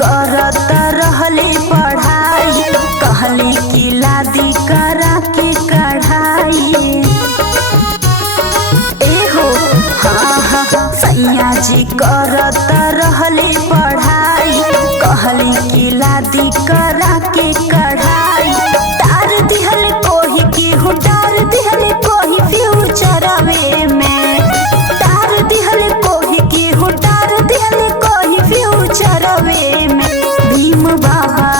करत रहले पढ़ाई, कहले कि लादी करा के कढ़ाई। एहो हाँ हाँ सैया जी करत रहले पढ़ाई, कहले कि लादी करा के कढ़ाई। तार दिहल कोही केहू तार दिहल कोही फ्यूचरवे में, तार दिहल कोही केहू तार दिहल कोही फ्यूचरवे में। भीम बाबा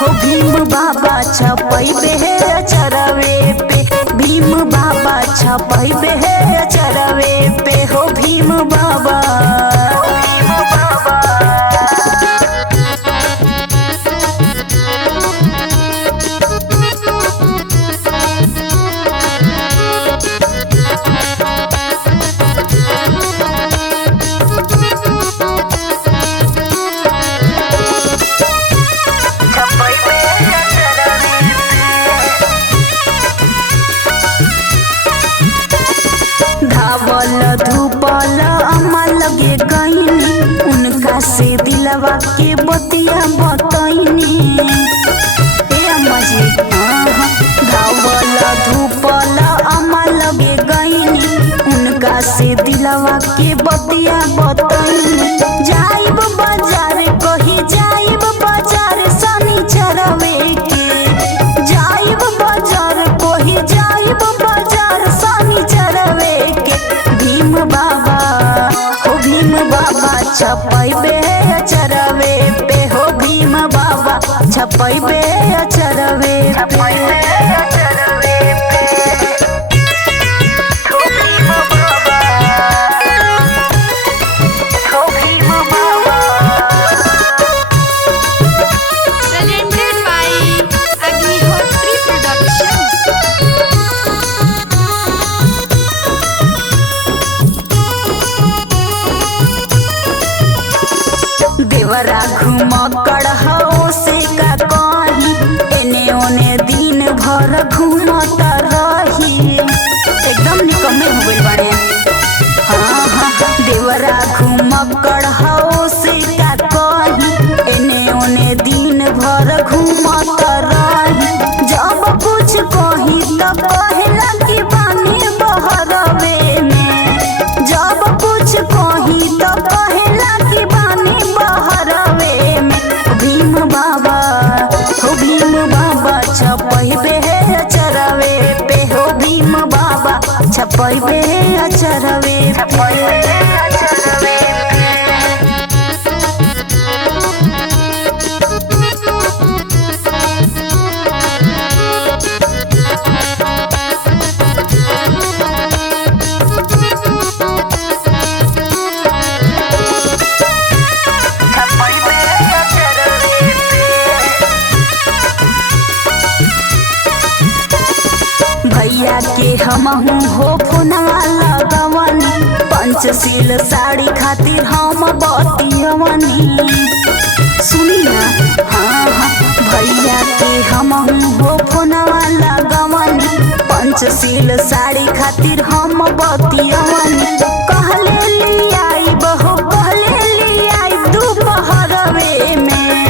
हो भीम बाबा छपैबे अचरवे पे, भीम बाबा छपैबे अचरवे पे हो भीम बाबा। धावल धूपल अम्मा लगे गईनी, उनका से दिलवा के बतिया बतैनी। हे अम्मा जी धावल धूपल अम्मा लगे गईनी, उनका से दिलवा के बतिया बतैनी। जाइब बाजार कही जाइब बाजार शनिचरवे के, जाइब बाजार कही जाइब बाजार शनिचरवे के। भीम बाबा हो भीम बाबा छपैबे अचरवे पे हो भीम बाबा छपैबे अचरवे पे। Presented by Agnihotri Production. देवरा घुमक्कड़ हो से का कही, एने ओने दिन भर घूमत रही। एकदम निकम्मे हो गइल बाड़े। हाँ हाँ देवरा घुमक्कड़ हो से का कही, एने ओने दिन भर घूमत रही। जब कुछ कही त कहेला कि बानी बहरवे में, जब कुछ कही त कहेला कि बानी बहरवे में। भीम बाबा हो भीम बाबा छपैबे अचरवे पे हो भीम बाबा छपैबे अचरवे पे। भैया के हमहू हो फोनवा लगवनी, पंचशील साड़ी खातिर हम बतियवनी। सुनी ना हाँ हाँ भैया के हमहू हो फोनवा लगवनी, पंचशील साड़ी खातिर हम बतियवनी। कहले लियाइब हो कहले लियाइब दोपहरवे में,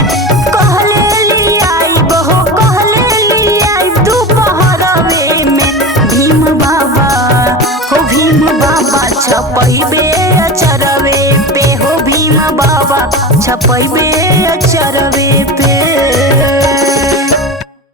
कहले लियाइब हो कहले लियाइब दोपहरवे में। भीम बाबा हो भीम बाबा छपैबे अचरवे पे हो भीम बाबा छपैबे अचरवे पे।